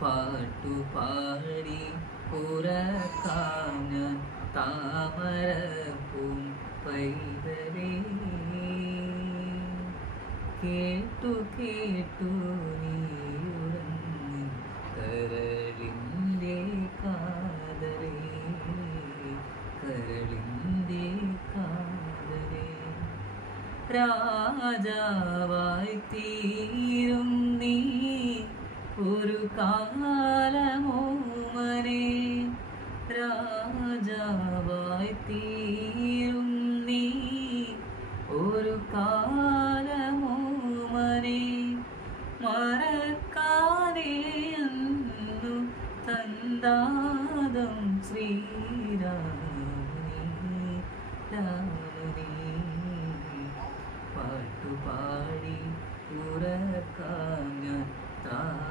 പാട്ടുപാടി ഉറക്കാം ഞാൻ താമരപ്പൂം പൈതലേ. കേട്ടു കേട്ടു നീയുറങ്ങി കരളിൻ്റെ കാതലേ, കരളിൻ്റെ കാതലേ. രാജാവായി തീരും നീ ഒരു കാലമോമനെ, രാജാവായി തീരും നീ ഒരു കാലമോമനെ. മറക്കാനേ അന്നു തന്താദം ശ്രീരാമനേ, രാമനേ. പാട്ടുപാടി ഉറക്കാം ഞാൻ